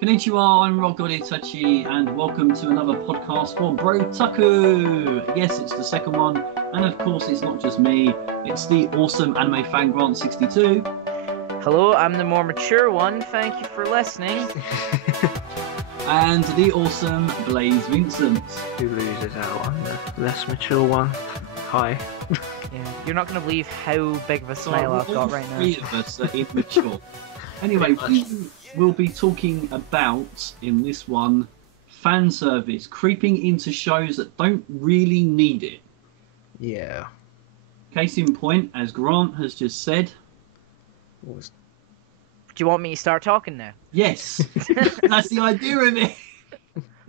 Konnichiwa, I'm Rob Tachi, and welcome to another podcast for Bro Taku. Yes, it's the second one, and of course, it's not just me, it's the awesome anime fan Grant62. Hello, I'm the more mature one. Thank you for listening. And the awesome Blaze Vincent. Who loses out on the less mature one? Hi. Yeah, you're not going to believe how big of a smile I've got right now. Three of us are immature. Anyway, we will be talking about, in this one, fan service, creeping into shows that don't really need it. Yeah. Case in point, as Grant has just said. Do you want me to start talking now? Yes, that's the idea of it.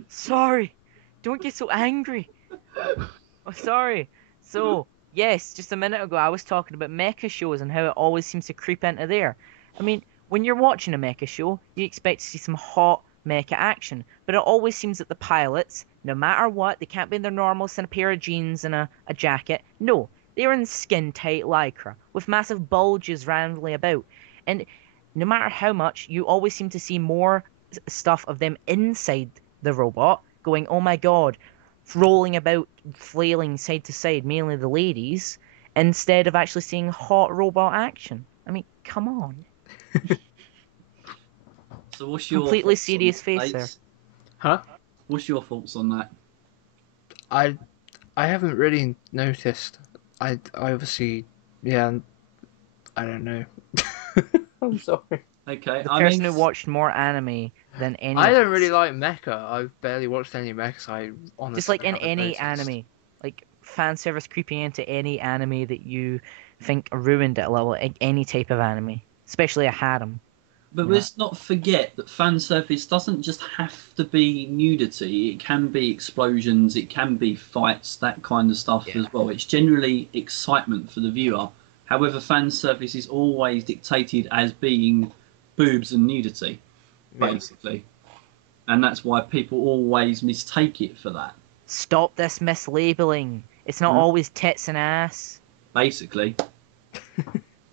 Sorry, don't get so angry. Oh, sorry. So, yes, just a minute ago I was talking about mecha shows and how it always seems to creep into there. I mean, when you're watching a mecha show, you expect to see some hot mecha action, but it always seems that the pilots, no matter what, they can't be in their normals in a pair of jeans and a jacket. No, they're in skin-tight lycra, with massive bulges randomly about. And no matter how much, you always seem to see more stuff of them inside the robot, going, oh my god, rolling about, flailing side to side, mainly the ladies, instead of actually seeing hot robot action. I mean, come on. So what's your completely thoughts serious on face that? there? Huh? What's your thoughts on that? I haven't really noticed. I obviously, yeah, I don't know. I'm sorry. Okay, The person who watched more anime than any I of don't us. really like mecha. I've barely watched any mecha, so I honestly Just like in haven't any noticed. anime, like fan service creeping into any anime that you think ruined it a little, like any type of anime, especially a harem. But Yeah. let's not forget that fan service doesn't just have to be nudity. It can be explosions, it can be fights, that kind of stuff Yeah. as well. It's generally excitement for the viewer. However, fan service is always dictated as being boobs and nudity, basically. And that's why people always mistake it for that. Stop this mislabeling. It's not always tits and ass. Basically.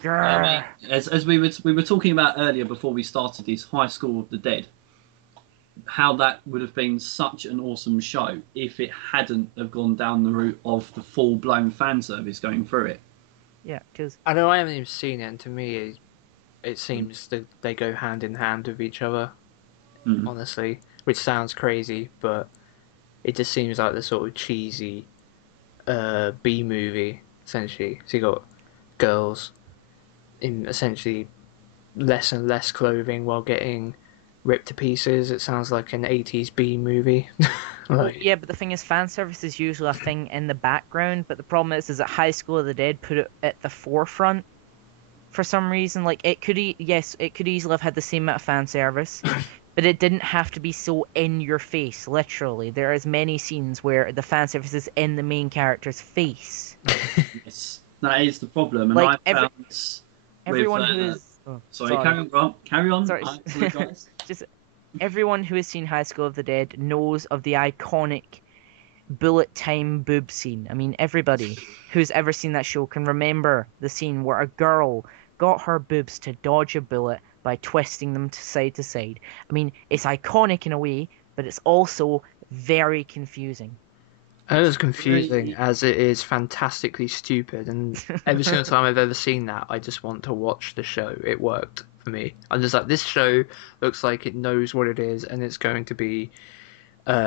Grrr. As we were talking about earlier before we started this, High School of the Dead, how that would have been such an awesome show if it hadn't have gone down the route of the full blown fan service going through it. Yeah, because I know I haven't even seen it, and to me, it seems that they go hand in hand with each other. Honestly, which sounds crazy, but it just seems like the sort of cheesy B movie essentially. So you got girls in essentially less and less clothing while getting ripped to pieces. It sounds like an 80s B movie. yeah, but the thing is, fan service is usually a thing in the background. But the problem is that High School of the Dead put it at the forefront for some reason. Like it could, yes, it could easily have had the same amount of fan service, but it didn't have to be so in your face. Literally, there is many scenes where the fan service is in the main character's face. Yes, that is the problem, and Like, I found everyone with, who is sorry, carry on, Grant. Carry on. Sorry. I apologise. Just everyone who has seen High School of the Dead knows of the iconic bullet time boob scene. I mean, everybody who's ever seen that show can remember the scene where a girl got her boobs to dodge a bullet by twisting them to side. I mean, it's iconic in a way, but it's also very confusing. It was confusing as it is fantastically stupid, and every single time I've ever seen that, I just want to watch the show. It worked for me. I'm just like, this show looks like it knows what it is, and it's going to be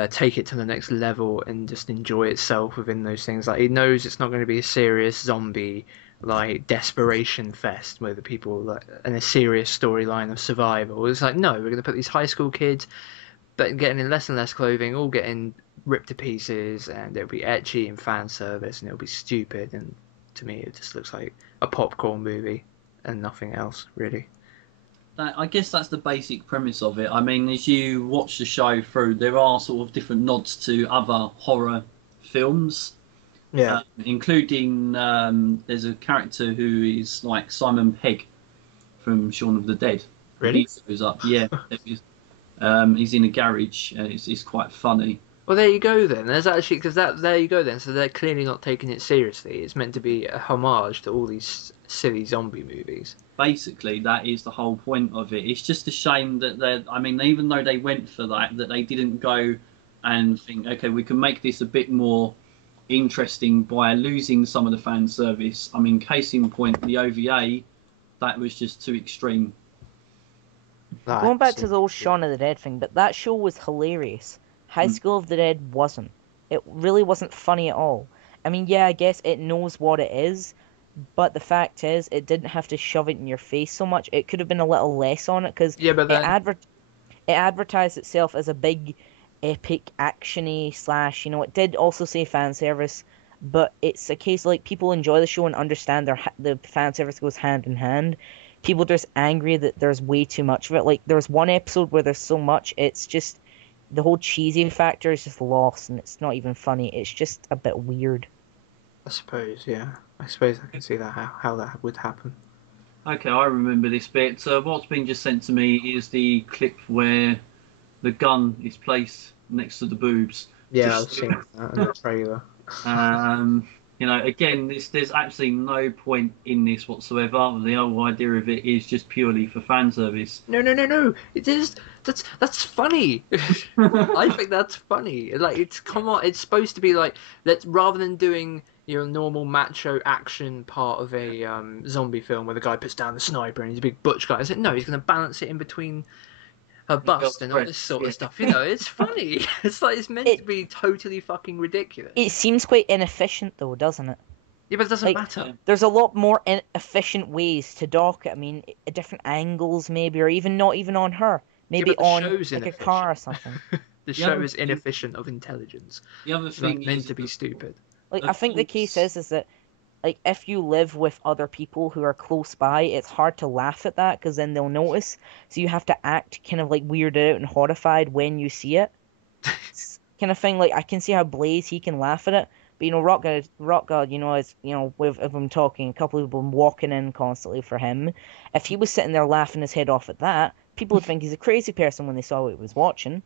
take it to the next level and just enjoy itself within those things. Like, it knows it's not going to be a serious zombie like desperation fest where the people like and a serious storyline of survival. It's like, no, we're going to put these high school kids, but getting in less and less clothing, all getting ripped to pieces, and it'll be ecchi and fan service, and it'll be stupid. And to me, it just looks like a popcorn movie and nothing else, really. I guess that's the basic premise of it. I mean, as you watch the show through, there are sort of different nods to other horror films. Yeah. Including there's a character who is like Simon Pegg from Shaun of the Dead. Really? He goes up, yeah. He's in a garage, and it's quite funny. Well, there you go then. There's actually there you go then. So they're clearly not taking it seriously. It's meant to be a homage to all these silly zombie movies. Basically, that is the whole point of it. It's just a shame that even though they went for that they didn't go and think, okay, we can make this a bit more interesting by losing some of the fan service. I mean, case in point, the OVA, that was just too extreme. Going back to Like, the old Shaun of the Dead thing, but that show was hilarious. High Mm. School of the Dead wasn't. It really wasn't funny at all. I mean, yeah, I guess it knows what it is, but the fact is, it didn't have to shove it in your face so much. It could have been a little less on it because yeah, but it then it advertised itself as a big, epic, actiony slash. It did also say fan service, but it's a case like people enjoy the show and understand the fan service goes hand in hand. People are just angry that there's way too much of it. Like there's one episode where there's so much, it's just the whole cheesy factor is just lost, and it's not even funny. It's just a bit weird. I suppose, yeah, I suppose I can see that how that would happen. Okay, I remember this bit. What's been just sent to me is the clip where the gun is placed next to the boobs. Yeah, I've Just seen that in the trailer. again, there's absolutely no point in this whatsoever. The whole idea of it is just purely for fan service. No, no, no, no! It is that's funny. I think that's funny. Like it's come on, it's supposed to be like that rather than doing your normal macho action part of a zombie film where the guy puts down the sniper and he's a big butch guy. I said no, he's going to balance it in between her bust and all this sort of stuff. It's funny. It's like it's meant to be totally fucking ridiculous. It seems quite inefficient though, doesn't it? Yeah, but it doesn't Like, matter. there's a lot more efficient ways to dock it. I mean, different angles maybe, or even not even on her. Maybe but the on show's like a car or something. The show is inefficient of intelligence. The other It's not thing meant is to be stupid. Like, of I think the case is that, like, if you live with other people who are close by, it's hard to laugh at that because then they'll notice. So you have to act kind of like weirded out and horrified when you see it. It's kind of thing. Like, I can see how Blaze, he can laugh at it. But, Rock God, is, if I'm talking, a couple of them walking in constantly for him. If he was sitting there laughing his head off at that, people would think he's a crazy person when they saw what he was watching.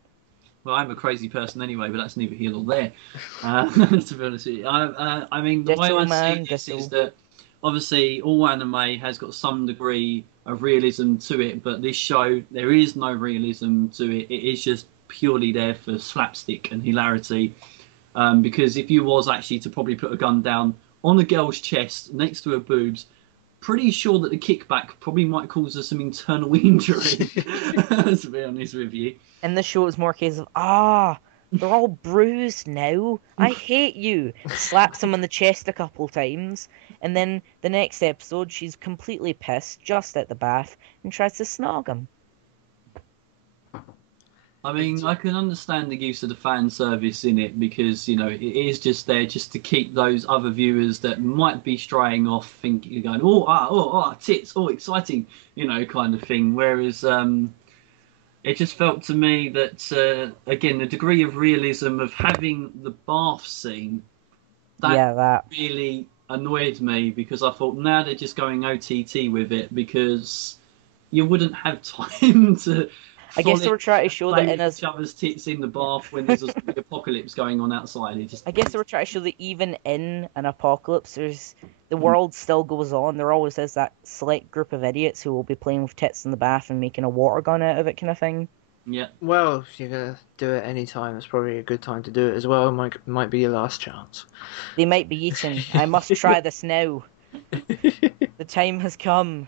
Well, I'm a crazy person anyway, but that's neither here nor there. To be honest with you, I mean, the way Ditto, I man, see this ditto. is that obviously all anime has got some degree of realism to it, but this show there is no realism to it. It is just purely there for slapstick and hilarity. Because if you was actually to probably put a gun down on a girl's chest next to her boobs, pretty sure that the kickback probably might cause her some internal injury. To be honest with you. In the show, it's more a case of, they're all bruised now. I hate you. Slaps him on the chest a couple times. And then the next episode, she's completely pissed, just at the bath, and tries to snog him. I mean, I can understand the use of the fan service in it because, it is just there just to keep those other viewers that might be straying off thinking, going, tits, oh, exciting, kind of thing. Whereas it just felt to me that, again, the degree of realism of having the bath scene, that really annoyed me because I thought now they're just going OTT with it because you wouldn't have time to. I guess they were trying to show that in each other's tits in the bath when there's a zombie apocalypse going on outside. I guess they were trying to show that even in an apocalypse, the world still goes on. There always is that select group of idiots who will be playing with tits in the bath and making a water gun out of it, kind of thing. Yeah. Well, if you're gonna do it any time, it's probably a good time to do it as well. Might be your last chance. They might be eaten. I must try this now. The time has come.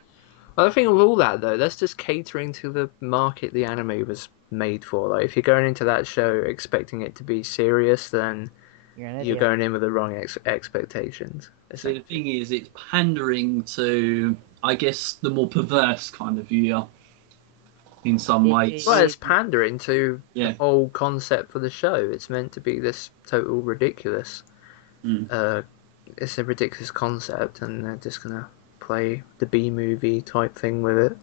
Well, I think of all that though, that's just catering to the market the anime was made for. Like, if you're going into that show expecting it to be serious, then you're going in with the wrong expectations. So the thing is, it's pandering to, I guess, the more perverse kind of viewer in some ways. Well, it's pandering to the whole concept for the show. It's meant to be this total ridiculous. It's a ridiculous concept, and they're just gonna play the B movie type thing with it.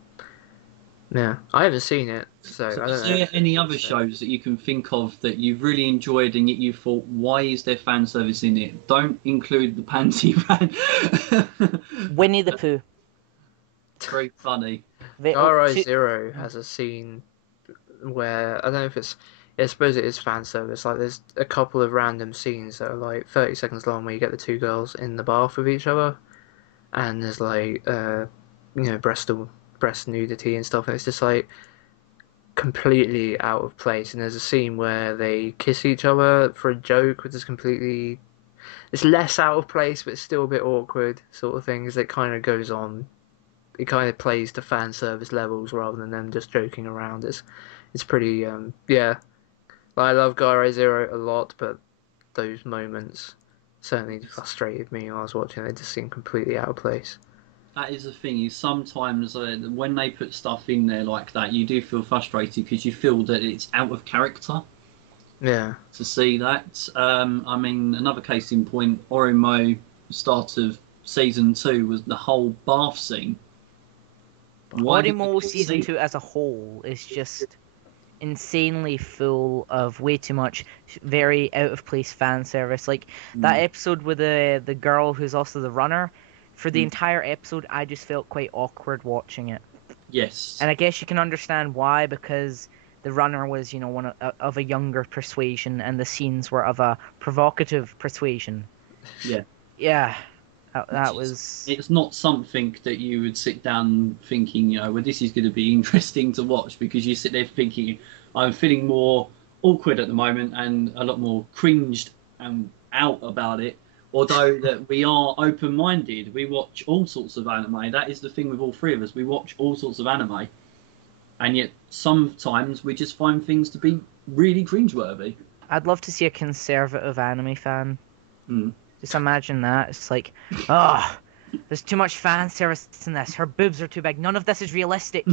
Yeah, I haven't seen it, so I don't know. Is there any other shows that you can think of that you've really enjoyed and yet you thought, why is there fan service in it? Don't include the panty fan. Winnie the Pooh. Very funny. RI0 has a scene where I don't know if I suppose it is fan service. Like, there's a couple of random scenes that are like 30 seconds long where you get the two girls in the bath with each other, and there's like breast nudity and stuff. And it's just like completely out of place. And there's a scene where they kiss each other for a joke, which is completely it's less out of place, but it's still a bit awkward, sort of thing. As it kind of goes on, it kind of plays to fan service levels rather than them just joking around. It's pretty yeah. I love Gyro Zero a lot, but those moments certainly frustrated me when I was watching. They just seemed completely out of place. That is the thing. Is sometimes when they put stuff in there like that, you do feel frustrated because you feel that it's out of character. Yeah. To see that. I mean, another case in point, Orimo, start of season 2 was the whole bath scene. Orimo season 2 as a whole is just insanely full of way too much very out of place fan service. Like that episode with the girl who's also the runner. For the entire episode, I just felt quite awkward watching it. Yes. And I guess you can understand why, because the runner was, one of a younger persuasion, and the scenes were of a provocative persuasion. Yeah. Yeah. That was... It's not something that you would sit down thinking, well, this is going to be interesting to watch, because you sit there thinking, I'm feeling more awkward at the moment and a lot more cringed and out about it. Although that we are open-minded, we watch all sorts of anime. That is the thing with all three of us. We watch all sorts of anime. And yet sometimes we just find things to be really cringeworthy. I'd love to see a conservative anime fan. Mm. Just imagine that. It's like, there's too much fan service in this. Her boobs are too big. None of this is realistic.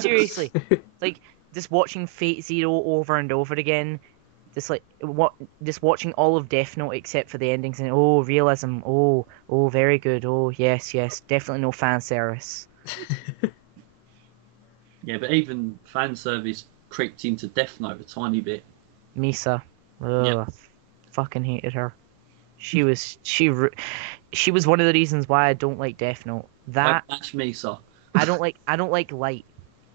Seriously. It's like just watching Fate Zero over and over again. Just watching all of Death Note except for the endings and realism. Oh, very good. Oh, yes. Definitely no fan service. Yeah, but even fan service creeped into Death Note a tiny bit. Misa. Ugh, fucking hated her. She was one of the reasons why I don't like Death Note. That's Misa. I don't like Light.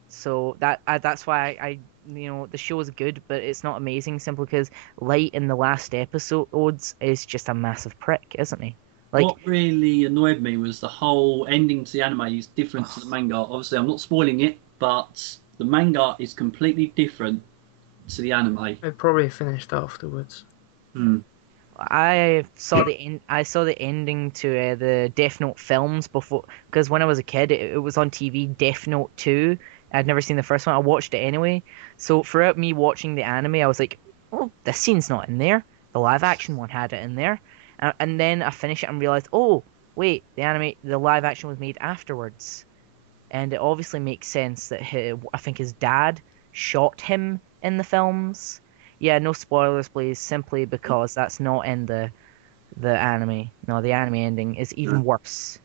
So that's why I the show is good, but it's not amazing simply because Light in the last episodes is just a massive prick, isn't he? Like, what really annoyed me was the whole ending to the anime is different to the manga. Obviously, I'm not spoiling it, but the manga is completely different to the anime. It probably finished afterwards. I saw the ending to the Death Note films before, because when I was a kid, it was on TV. Death Note 2. I'd never seen the first one. I watched it anyway. So throughout me watching the anime, I was like, "Oh, this scene's not in there. The live action one had it in there." And then I finished it and realized, "Oh, wait, the live action was made afterwards." And it obviously makes sense that I think his dad shot him in the films. Yeah, no spoilers, please. Simply because that's not in the anime. No, the anime ending is even worse.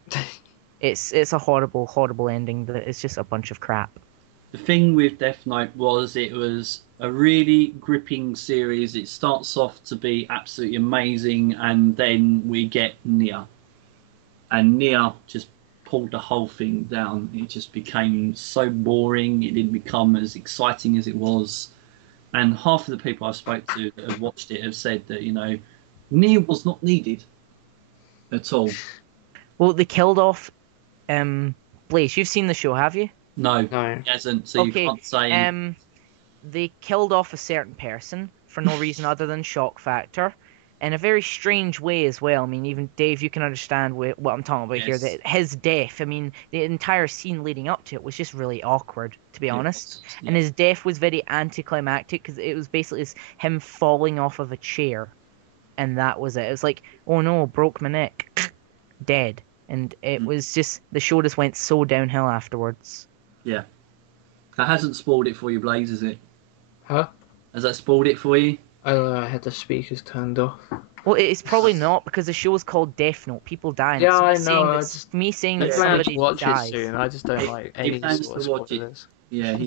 It's a horrible ending. That it's just a bunch of crap. The thing with Death Note was it was a really gripping series. It starts off to be absolutely amazing, and then we get Nia. And Nia just pulled the whole thing down. It just became so boring. It didn't become as exciting as it was. And half of the people I spoke to that have watched it have said that, Nia was not needed at all. Well, they killed off Blaze. You've seen the show, have you? No, he hasn't, so okay, you can't say... they killed off a certain person for no reason other than shock factor, in a very strange way as well. I mean, even Dave, you can understand what I'm talking about here. That his death, I mean, the entire scene leading up to it was just really awkward, to be honest. And his death was very anticlimactic, because it was basically him falling off of a chair, and that was it. It was like, oh no, broke my neck, dead. And it was just, the show just went so downhill afterwards. Yeah. That hasn't spoiled it for you, Blaze, is it? Huh? Has that spoiled it for you? I don't know, I had the speakers turned off. Well, it's probably not, because the show's called Death Note. People die. Yeah, I know. Me saying that I plan somebody to watch dies. it soon. I just don't like any sort of spoilers. Yeah,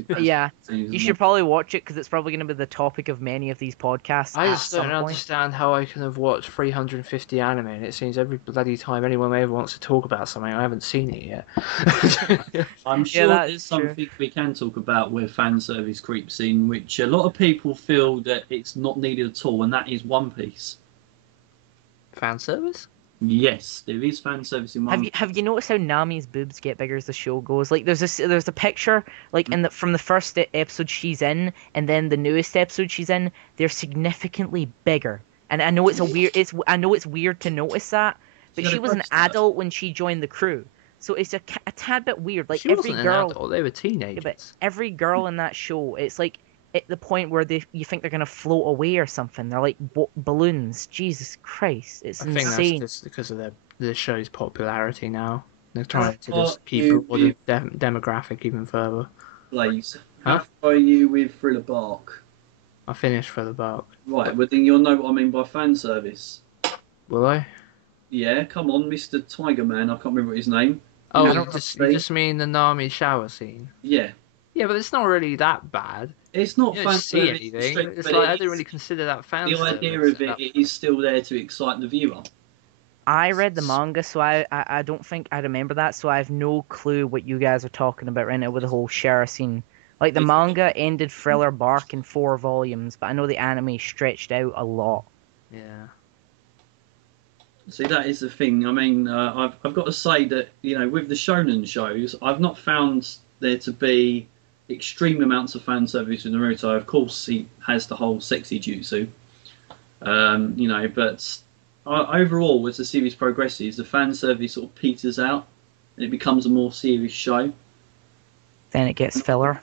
you should probably watch it, because it's probably going to be the topic of many of these podcasts. I just don't understand how I can have watched 350 anime, and it seems every bloody time anyone ever wants to talk about something, I haven't seen it yet. I'm sure there's something we can talk about where fan service creeps in, which a lot of people feel that it's not needed at all, and that is One Piece. Fan service? Yes, there is fan service in one. Have you noticed how Nami's boobs get bigger as the show goes? Like there's a picture like in the from the first episode she's in, and then the newest episode she's in, they're significantly bigger. And I know I know it's weird to notice that, She but had she a was an growth spurt. adult when she joined the crew, so it's a tad bit weird. Like She every wasn't an girl, adult; they were yeah, but teenagers. every girl in that show, it's like at the point where you think they're gonna float away or something. They're like balloons. Jesus Christ, it's I think that's insane. just because of the show's popularity now. They're How trying to far just keep you broaden demographic even further. Blaze? Huh? How far are you with Thriller Bark? I finished for the bark. Right, well then you'll know what I mean by fan service. Will I? Yeah, come on, Mr. Tiger Man. I can't remember his name. Oh, I you don't just mean the Nami shower scene? Yeah, Yeah, but it's not really that bad. it's not You fan don't see service. anything. It's But like I it don't is- really consider that fan the service. idea of it is still there to excite the viewer. I read the manga, so I don't think I remember that, so I have no clue what you guys are talking about right now with the whole shower scene. Like, the manga ended Thriller Bark in 4 volumes, but I know the anime stretched out a lot. Yeah. See, that is the thing. I mean, I've got to say that, you know, with the shonen shows, I've not found there to be extreme amounts of fan service with Naruto. Of course, he has the whole sexy jutsu, you know, but overall, as the series progresses, the fan service sort of peters out and it becomes a more serious show. Then it gets filler.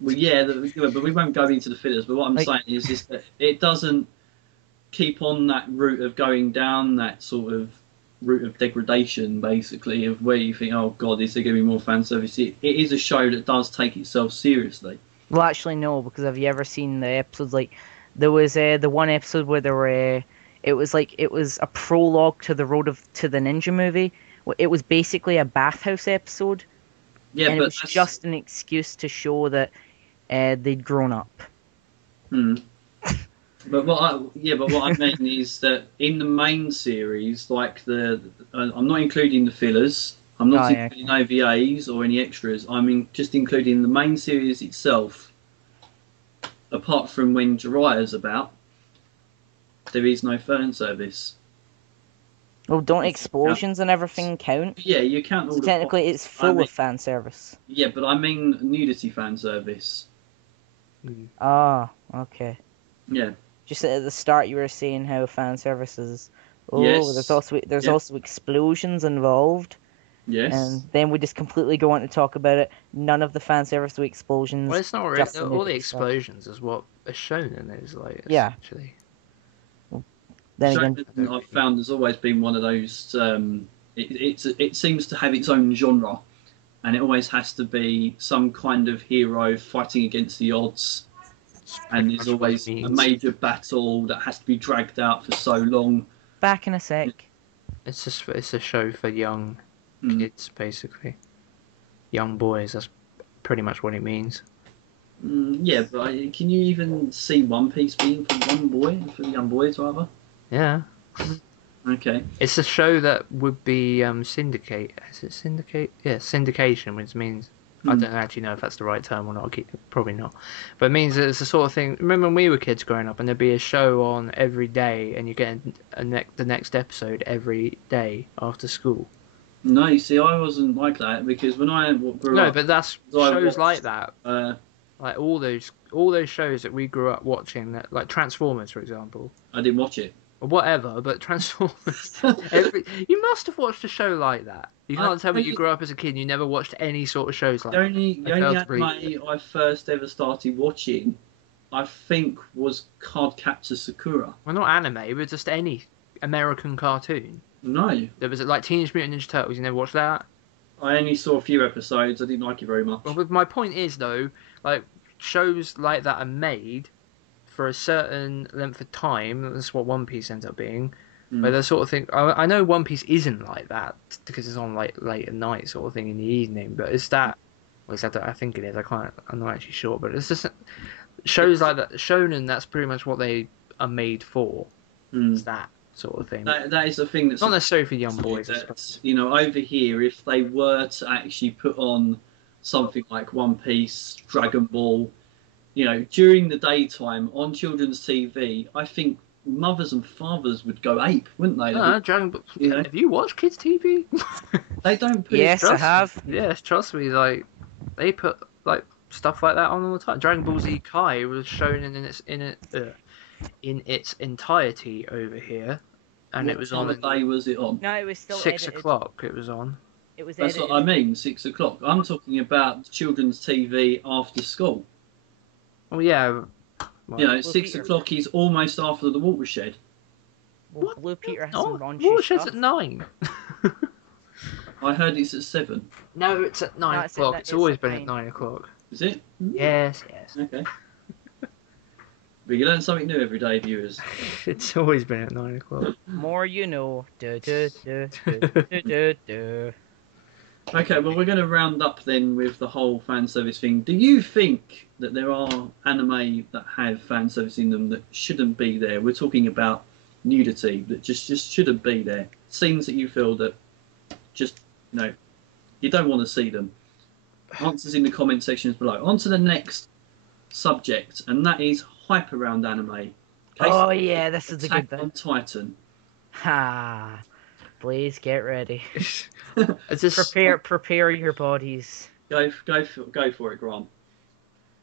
Well, yeah, but we won't go into the fillers. But what I'm Like- saying is that it doesn't keep on that route of going down that sort of route of degradation, basically, of where you think, oh God, is there going to be more fan service? It is a show that does take itself seriously. Well, actually, no, because have you ever seen the episodes? Like, there was the one episode where there were, it was a prologue to to the ninja movie. It was basically a bathhouse episode, Yeah, and it but was that's- just an excuse to show that they'd grown up. Hmm. But what I mean is that in the main series, like I'm not including the fillers. I'm not Oh, yeah, including OVAs or any extras. Just including the main series itself. Apart from when Jiraiya's about, there is no fan service. Well, don't explosions and everything count? Yeah, you count all So the technically, it's full of fan service. Yeah, but I mean nudity fan service. Ah, okay. Yeah. Just at the start, you were saying how fan service is. Oh, Yes. there's Yeah. also explosions involved, Yes. and then we just completely go on to talk about it. None of the fan service with explosions. Well, it's not really. just the All the nudity stuff. explosions is what a shonen is like. Yeah. Essentially. Then again, Shonen, I've found, has always been one of those. It seems to have its own genre, and it always has to be some kind of hero fighting against the odds, and there's always a major battle that has to be dragged out for so long. back in a sec. It's a show for young Mm. kids, basically. Young boys. That's pretty much what it means. Yeah, but can you even see One Piece being for one boy, for young boys rather? Yeah. Okay. It's a show that would be syndicate. Is it syndicate? Yeah, syndication, which means I don't actually know if that's the right term or not. Probably not. But it means that it's the sort of thing. Remember when we were kids growing up, and there'd be a show on every day, and you get the next episode every day after school. No, you see, I wasn't like that because when I grew No, up, but that's I shows watched, like that. like all those shows that we grew up watching, that, like Transformers, for example, I didn't watch it. or whatever. But Transformers, you must have watched a show like that. You can't tell me you grew up as a kid and you never watched any sort of shows like The that. only anime I first ever started watching, I think, was Cardcaptor Sakura. Well, not anime, but just any American cartoon. No, There was like Teenage Mutant Ninja Turtles. You never watched that? I only saw a few episodes. I didn't like it very much. Well, but my point is though, like shows like that are made for a certain length of time. That's what One Piece ends up being. Where the sort of thing. I know One Piece isn't like that because it's on like late at night sort of thing in the evening. But it's that. Well, I think it is. I'm not actually sure. But it's just shows like that. Shonen. That's pretty much what they are made for. It's that sort of thing. That is the thing that's Not necessarily for young boys. I that, suppose. you know, over here, if they were to actually put on something like One Piece, Dragon Ball, you know, during the daytime on children's TV, I think mothers and fathers would go ape, wouldn't they? Dragon Ball. You know? Have you watched kids' TV? They don't put Yes, I it. have. Yes, trust me. Like they put like stuff like that on all the time. Dragon Ball Z Kai was shown in its entirety over here, and it was on What day was it on? No, it was still 6 edited. o'clock. It was on. It was That's edited. what I mean. 6 o'clock. I'm talking about children's TV after school. Oh yeah. You know, Well, 6 Peter. o'clock is almost after the watershed. Well, What? Blue Peter has Oh, some raunchy Watershed's stuff. at 9. I heard it's at 7. No, it's at 9 it's at o'clock. ni- It's it's always at been at 9. 9 o'clock. Is it? Yes, yes. Okay. But you learn something new every day, viewers. It's always been at 9 o'clock. More you know. Du, du, du, du, du, du, du. Okay, well, we're going to round up then with the whole fan service thing. Do you think that there are anime that have fan service in them that shouldn't be there? We're talking about nudity that just shouldn't be there. Scenes that you feel that just, you know, you don't want to see them. Answers in the comment sections below. On to the next subject, and that is hype around anime. Okay, Oh yeah, this is a good Attack on thing. Titan. Ha! Please get ready. It's just Prepare your bodies. Go for it, Grant.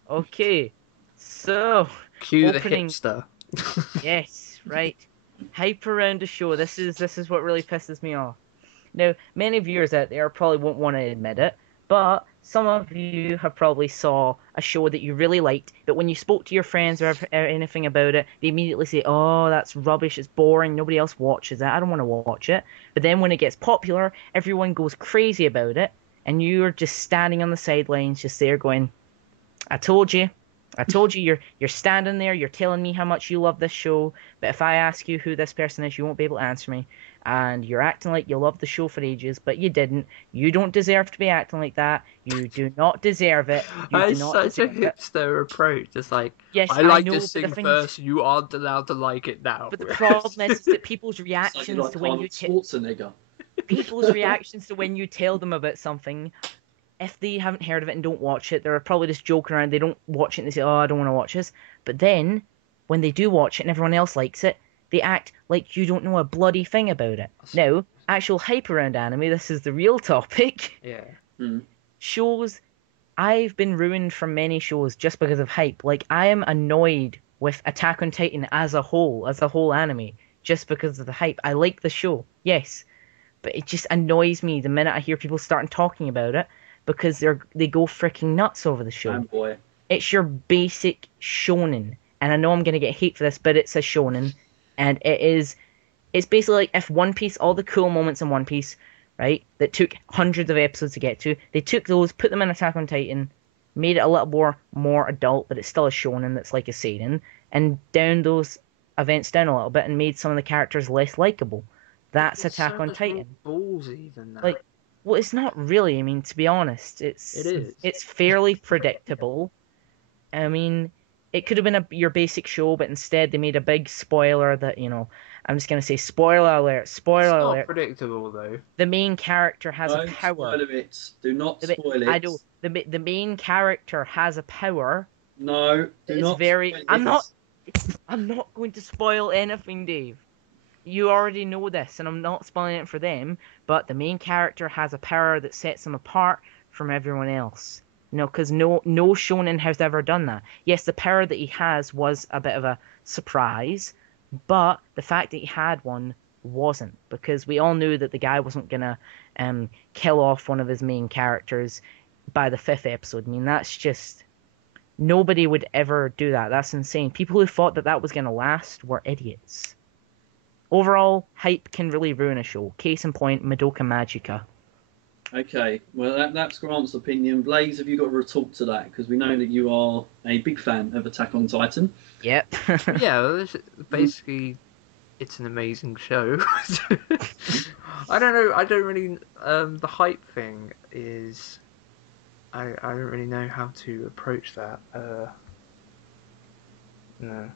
Okay, so cue opening- the hipster. yes, right. Hype around the show. This is what really pisses me off. Now, many viewers out there probably won't want to admit it, but some of you have probably saw a show that you really liked, but when you spoke to your friends or anything about it, they immediately say, "Oh, that's rubbish. It's boring. Nobody else watches it. I don't want to watch it." But then when it gets popular, everyone goes crazy about it, and you're just standing on the sidelines, just there going, "I told you." I told you you're standing there, you're telling me how much you love this show, but if I ask you who this person is, you won't be able to answer me. And you're acting like you love the show for ages, but you didn't. You don't deserve to be acting like that. You do not deserve it. You That's do not such a deserve it. hipster approach. It's like, Yes, I like know, this but the thing thing first, you aren't allowed to like it now. But the problem is that people's Sounded reactions like to when you Arnold Schwarzenegger. people's reactions to when you tell them about something, if they haven't heard of it and don't watch it, they're probably just joking around. They don't watch it and they say, "Oh, I don't want to watch this." But then, when they do watch it and everyone else likes it, they act like you don't know a bloody thing about it. Now, actual hype around anime, this is the real topic. Yeah. Shows, I've been ruined from many shows just because of hype. Like, I am annoyed with Attack on Titan as a whole anime, just because of the hype. I like the show, yes, but it just annoys me the minute I hear people starting talking about it, because they go freaking nuts over the show. Fanboy. It's your basic shonen, and I know I'm gonna get hate for this, but it's a shonen, and it's basically like if One Piece, all the cool moments in One Piece, right, that took hundreds of episodes to get to, they took those, put them in Attack on Titan, made it a little more adult, but it's still a shonen that's like a seinen, and down those events down a little bit and made some of the characters less likable. That's It's Attack so on much Titan. more ballsy than that. Like, well, it's not really. I mean, to be honest, It is. It's fairly predictable. I mean, it could have been your basic show, but instead they made a big spoiler that, I'm just gonna say spoiler alert. It's Spoiler not alert. predictable though. The main character has a Don't power. spoil it. Do not The ma- spoil it. I know the main character has a power. No, do It's not very. spoil I'm it. not going to spoil anything, Dave. You already know this, and I'm not spoiling it for them, but the main character has a power that sets him apart from everyone else. Because no shonen has ever done that. Yes, the power that he has was a bit of a surprise, but the fact that he had one wasn't, because we all knew that the guy wasn't gonna kill off one of his main characters by the 5th episode. I mean, that's just... Nobody would ever do that. That's insane. People who thought that was gonna last were idiots. Overall, hype can really ruin a show. Case in point, Madoka Magica. Okay, well that's Grant's opinion. Blaze, have you got a retort to that? Because we know that you are a big fan of Attack on Titan. Yep. Yeah, well, basically, it's an amazing show. I don't know. I don't really. The hype thing is. I don't really know how to approach that. No.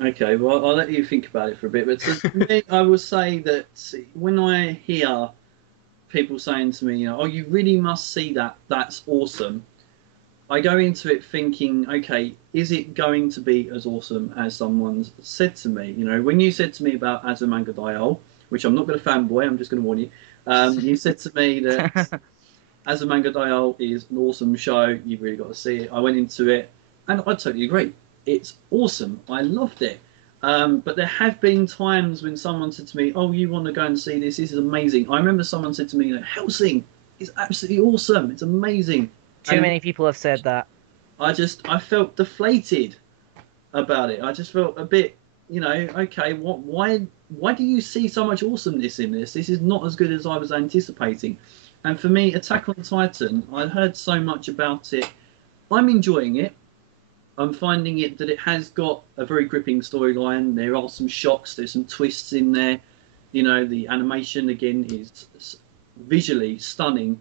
Okay, well I'll let you think about it for a bit. But to me, I will say that when I hear people saying to me, "Oh, you really must see that. That's awesome," I go into it thinking, okay, is it going to be as awesome as someone's said to me? You know, when you said to me about Azumanga Daioh, which I'm not going to fanboy, I'm just going to warn you. You said to me that Azumanga Daioh is an awesome show. You've really got to see it. I went into it, and I totally agree. It's awesome. I loved it. But there have been times when someone said to me, "Oh, you want to go and see this? This is amazing." I remember someone said to me, "Hellsing is absolutely awesome. It's amazing." Too And many people have said that. I felt deflated about it. I just felt a bit, okay, why do you see so much awesomeness in this? This is not as good as I was anticipating. And for me, Attack on Titan, I heard so much about it. I'm enjoying it. I'm finding it that it has got a very gripping storyline. There are some shocks, there's some twists in there. You know, the animation again is visually stunning.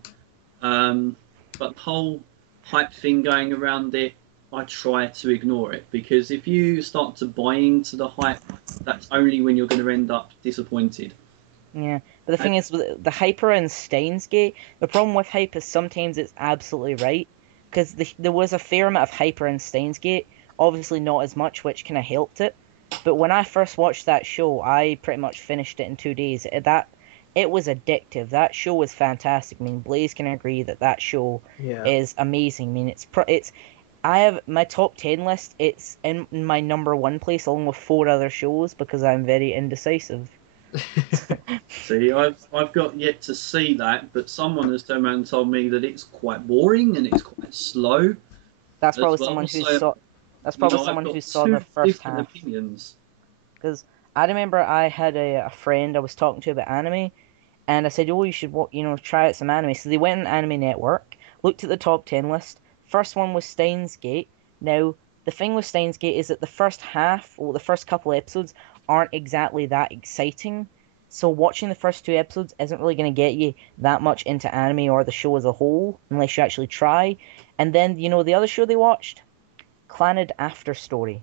But the whole hype thing going around it, I try to ignore it, because if you start to buy into the hype, that's only when you're going to end up disappointed. Yeah, but the thing is, with the hyper in Steins Gate, the problem with hype is sometimes it's absolutely right, because there was a fair amount of hyper in Steins Gate, obviously not as much, which kind of helped it. But when I first watched that show, I pretty much finished it in 2 days. It was addictive. That show was fantastic. I mean, Blaze can agree that that show Yeah. is amazing. I mean, it's I have my top 10 list. It's in my number one place along with 4 other shows because I'm very indecisive. See, I've got yet to see that, but someone has turned around and told me that it's quite boring and it's quite slow That's as probably well. someone who So, saw. That's probably I've someone who got saw the two first different half. opinions. Because I remember I had a friend I was talking to about anime, and I said, "Oh, you should try out some anime." So they went on Anime Network, looked at the top 10 list. First one was Steins Gate. Now the thing with Steins Gate is that the first half, or the first couple episodes, aren't exactly that exciting. So watching the first 2 episodes isn't really going to get you that much into anime or the show as a whole, unless you actually try. And then the other show they watched, Clannad After Story,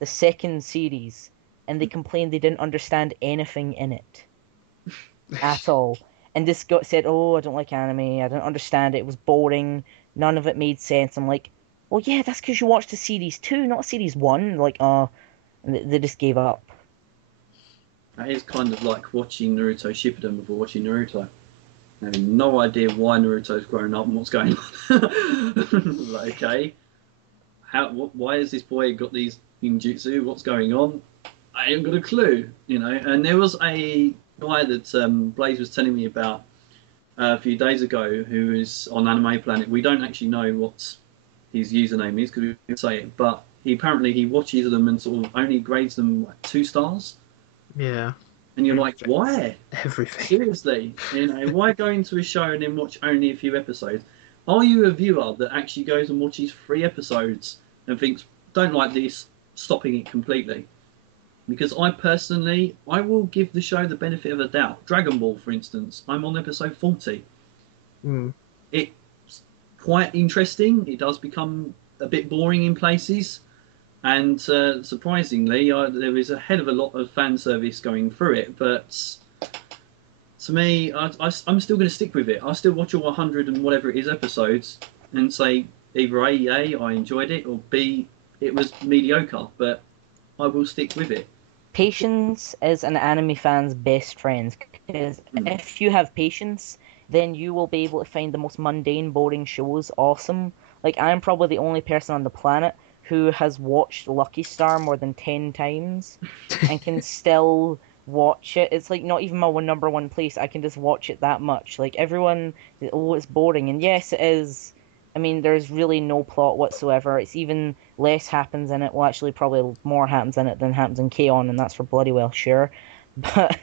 the second series, and they complained they didn't understand anything in it at all. And this got said, "Oh, I don't like anime. I don't understand it. It was boring. None of it made sense." I'm like, "Well, yeah, that's because you watched the series 2, not series 1." Like, and they just gave up. That is kind of like watching Naruto Shippuden before watching Naruto. I have no idea why Naruto's grown up and what's going on. Like, okay, why has this boy got these ninjutsu? What's going on? I ain't got a clue, And there was a guy that Blaze was telling me about a few days ago who is on Anime Planet. We don't actually know what his username is because we didn't say it, but he watches them and sort of only grades them like 2 stars. Yeah. And you're like, why? Everything. Seriously, why go into a show and then watch only a few episodes? Are you a viewer that actually goes and watches 3 episodes and thinks, don't like this, stopping it completely? Because I will give the show the benefit of a doubt. Dragon Ball, for instance, I'm on episode 40. Mm. It's quite interesting. It does become a bit boring in places. And surprisingly, there is a hell of a lot of fan service going through it. But to me, I'm still going to stick with it. I'll still watch all 100 and whatever it is episodes and say either A, yay, I enjoyed it, or B, it was mediocre. But I will stick with it. Patience is an anime fan's best friend, because if you have patience, then you will be able to find the most mundane, boring shows awesome. Like, I'm probably the only person on the planet who has watched Lucky Star more than 10 times and can still watch it. It's like not even my number one place. I can just watch it that much. Like, everyone, oh, it's boring. And yes, it is. I mean, there's really no plot whatsoever. It's even less happens in it. Well, actually, probably more happens in it than happens in K-On!, and that's for bloody well sure. But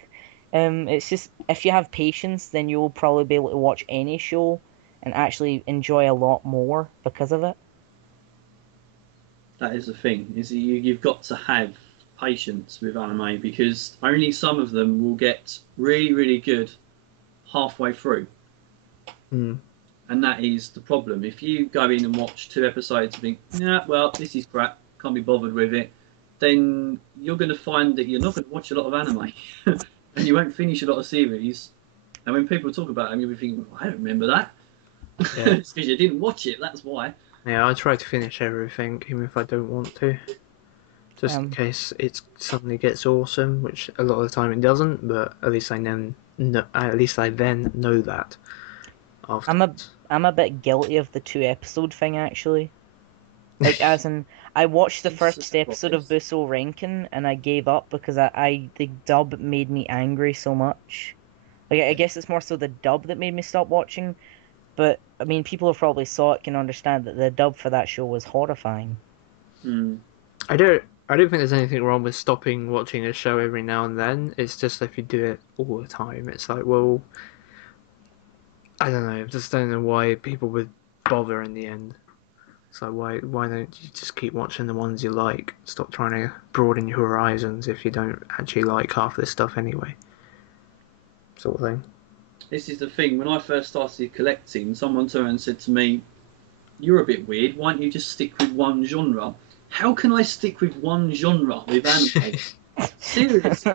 it's just, if you have patience, then you'll probably be able to watch any show and actually enjoy a lot more because of it. That is the thing. Is you've got to have patience with anime, because only some of them will get really, really good halfway through. Mm. And that is the problem. If you go in and watch 2 episodes and think, nah, well, this is crap, can't be bothered with it, then you're going to find that you're not going to watch a lot of anime. And you won't finish a lot of series. And when people talk about them, you'll be thinking, I don't remember that. Yeah. It's because you didn't watch it, that's why. Yeah, I try to finish everything, even if I don't want to, just in Um, case it suddenly gets awesome, which a lot of the time it doesn't. But at least I then know that I'm a afterwards. I'm a bit guilty of the 2 episode thing actually. Like as in, I watched the I'm first episode of surprised. Buso Rankin and I gave up because I the dub made me angry so much. Like I guess it's more so the dub that made me stop watching. But I mean, people who probably saw it can understand that the dub for that show was horrifying. Hmm. I don't think there's anything wrong with stopping watching a show every now and then. It's just if you do it all the time, it's like, well, I don't know. I just don't know why people would bother in the end. So why don't you just keep watching the ones you like? Stop trying to broaden your horizons if you don't actually like half this stuff anyway. Sort of thing. This is the thing. When I first started collecting, someone turned and said to me, "You're a bit weird. Why don't you just stick with one genre?" How can I stick with one genre with anime? Seriously,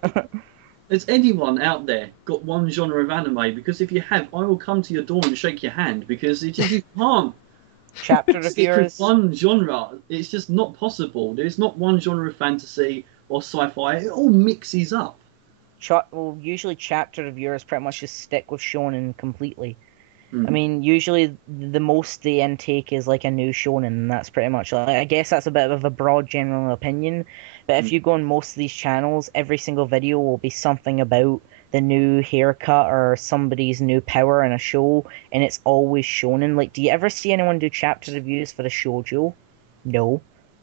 has anyone out there got one genre of anime? Because if you have, I will come to your door and shake your hand because you can't Chapter stick with reviewers, one genre. It's just not possible. There's not one genre of fantasy or sci-fi. It all mixes up. well, usually chapter reviewers pretty much just stick with shonen completely. I Hmm. mean, usually the most they intake is like a new shonen, and that's pretty much. Like, I guess that's a bit of a broad general opinion, but if you go on most of these channels, every single video will be something about the new haircut or somebody's new power in a show, and it's always shonen. Like, do you ever see anyone do chapter reviews for the shoujo? No.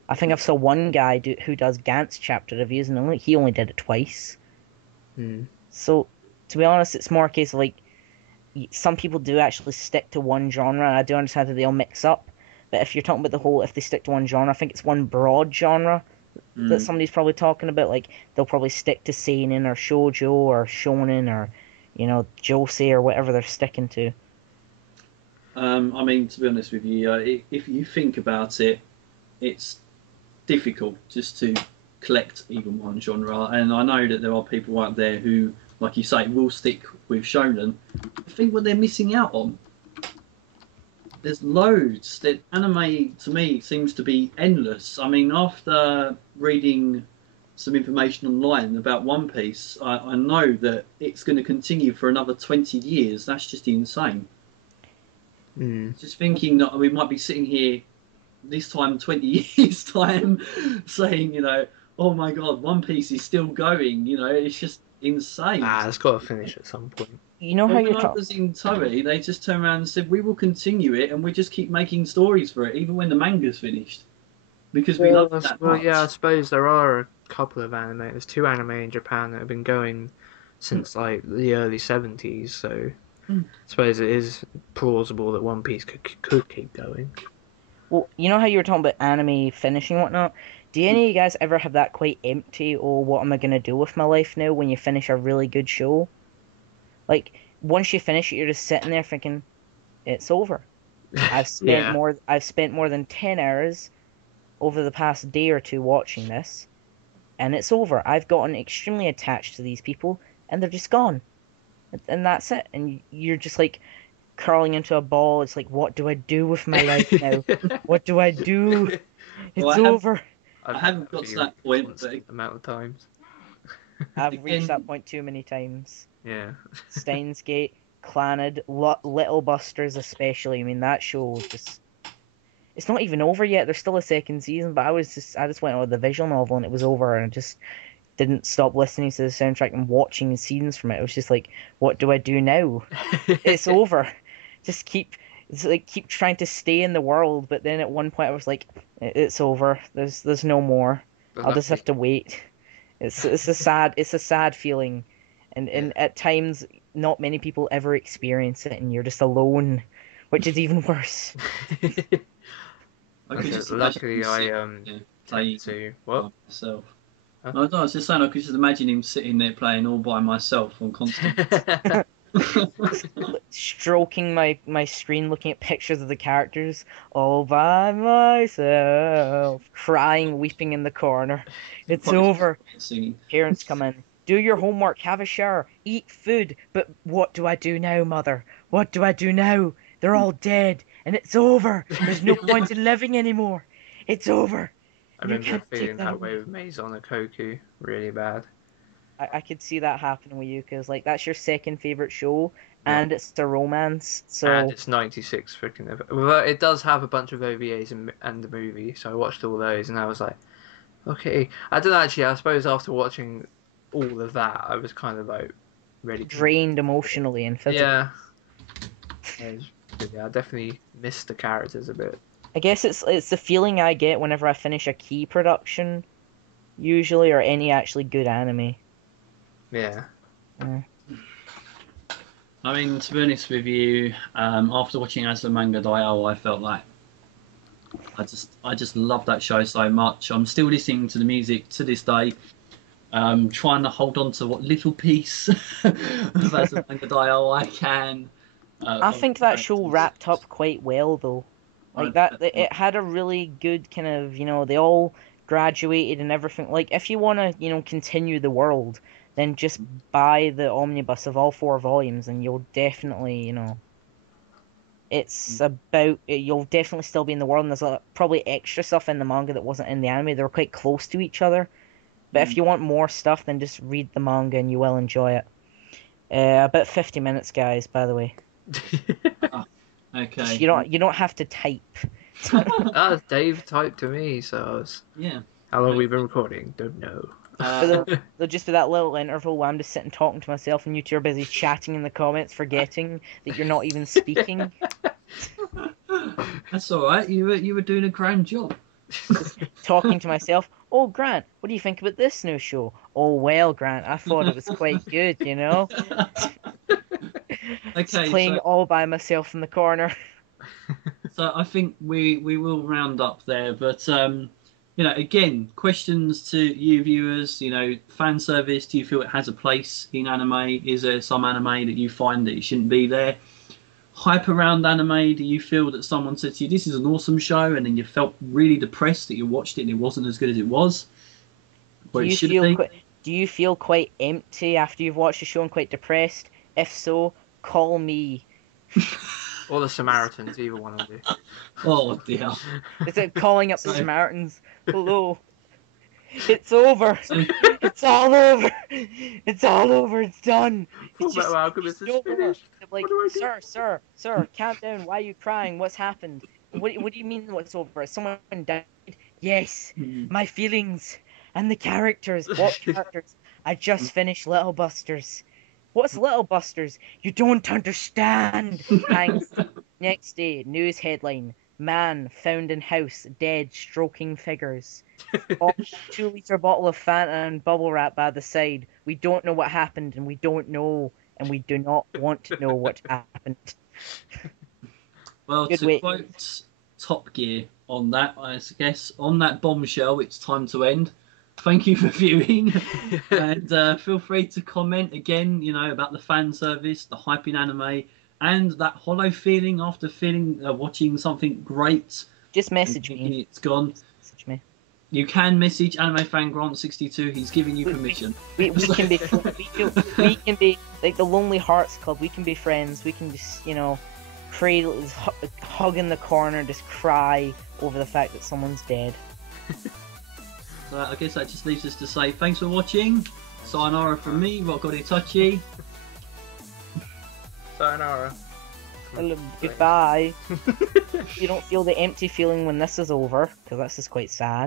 I think I've saw one guy who does Gantz chapter reviews, and he only did it twice. Hmm. So, to be honest, it's more a case of like some people do actually stick to one genre, and I do understand that they all mix up. But if you're talking about the whole, if they stick to one genre, I think it's one broad genre that Hmm. somebody's probably talking about. Like they'll probably stick to seinen or shoujo or shonen or josei or whatever they're sticking to. I mean, to be honest with you, if you think about it, it's difficult just to collect even one genre. And I know that there are people out there who, like you say, will stick with shonen. I think what they're missing out on, there's loads. That anime to me seems to be endless. I mean, after reading some information online about One Piece, I know that it's going to continue for another 20 years. That's just insane. Hmm. Just thinking that we might be sitting here this time 20 years time saying, oh my god, One Piece is still going. It's just insane. Ah, it's got to finish at some point. You know how But when you're I talking. was in Toei, they just turned around and said, we will continue it and we just keep making stories for it, even when the manga's finished, because we love it that Yeah, I much. suppose there are a couple of anime. There's two anime in Japan that have been going since like the early 70s, so Mm. I suppose it is plausible that One Piece could keep going. Well, you know how you were talking about anime finishing and whatnot. Do any of you guys ever have that quite empty, or what am I gonna do with my life now when you finish a really good show? Like once you finish it, you're just sitting there thinking, it's over. Yeah. I've spent more than 10 hours over the past day or two watching this, and it's over. I've gotten extremely attached to these people, and they're just gone. And that's it. And you're just like curling into a ball. It's like, what do I do with my life now? What do I do? Well, It's over. I I've had haven't that got to feeling that point, but constant amount of times. I've reached that again, point too many times. Yeah. Steins Gate, Clannad, Little Busters especially. I mean, that show just it's not even over yet. There's still a second season, but I just went on with the visual novel and it was over and I just didn't stop listening to the soundtrack and watching scenes from it. It was just like, what do I do now? It's over. Just keep trying to stay in the world, but then at one point I was like, It's over. There's no more. But I'll just that's have it. to wait." It's a sad feeling, Yeah. and at times not many people ever experience it, and you're just alone, which is even worse. I That's could it. just imagine him Luckily, I sitting there tend playing to by what? myself. Huh? No, I was just saying, I could just imagine him sitting there playing all by myself on constant. Just stroking my screen, looking at pictures of the characters all by myself, crying, weeping in the corner. It's Probably over. singing. Parents come in. Do your homework, have a shower, eat food. But what do I do now, mother? What do I do now? They're all dead, and it's over. There's no point in living anymore. It's over. I And you remember can't take feeling that that away. way with Maison Koku really bad. I could see that happening with you because like that's your second favorite show, Yeah. and it's a romance. And So it's 96 freaking. Well, it does have a bunch of OVAs and the movie, so I watched all those, and I was like, okay. I don't know, actually. I suppose after watching all of that, I was kind of like ready to. drained emotionally and physically. Yeah. Yeah, I definitely missed the characters a bit. I guess it's the feeling I get whenever I finish a key production, usually, or any actually good anime. Yeah. Yeah. I mean, to be honest with you, after watching As the Manga Dial, I felt like I just love that show so much. I'm still listening to the music to this day. Trying to hold on to what little piece of As the Manga Dial I can. I think that show wrapped up quite well though. Like that, it had a really good kind of, they all graduated and everything. Like if you want to, continue the world, then just buy the omnibus of all 4 volumes, and you'll definitely, it's about you'll definitely still be in the world. And there's probably extra stuff in the manga that wasn't in the anime. They were quite close to each other. But if you want more stuff, then just read the manga and you will enjoy it. About 50 minutes, guys. By the way. Okay. You don't have to type. Dave typed to me, so I was. Yeah. How long we've been recording? Don't know. There'll just be that little interval where I'm just sitting talking to myself, and you two are busy chatting in the comments, forgetting that you're not even speaking. That's all right. You were doing a grand job. Talking to myself. Oh, Grant, what do you think about this new show? Oh, well, Grant, I thought it was quite good, Just Okay, playing so, all by myself in the corner. so I think we will round up there, but again, questions to you viewers. Fan service. Do you feel it has a place in anime? Is there some anime that you find that it shouldn't be there? Hype around anime. Do you feel that someone said to you, "This is an awesome show," and then you felt really depressed that you watched it and it wasn't as good as it was, or it should be? Do you feel quite empty after you've watched the show and quite depressed? If so, call me. Or the Samaritans, either one of you. Oh dear. Is it calling up the Samaritans? Hello. It's over. It's all over. It's all over. It's done. It's just over. Like, sir, calm down. Why are you crying? What's happened? What do you mean what's over? Has someone died? Yes. My feelings and the characters. What characters? I just finished Little Busters. What's Little Busters? You don't understand. Thanks. Next day, news headline. Man found in house, dead, stroking figures. 2-liter bottle of Fanta and bubble wrap by the side. We don't know what happened, and we don't know, and we do not want to know what happened. Well, to quote Top Gear on that, I guess, on that bombshell, it's time to end. Thank you for viewing, and feel free to comment again, about the fan service, the hype in anime, and that hollow feeling after watching something great. Just message me. It's gone. Message me. You can message Anime Fan Grant 62. He's giving you permission. We can be we can be like the Lonely Hearts Club. We can be friends. We can just cradle, hug in the corner, just cry over the fact that someone's dead. So I guess that just leaves us to say thanks for watching. Sayonara from me, Rokori Tachi. Sayonara. Goodbye. You don't feel the empty feeling when this is over, because this is quite sad.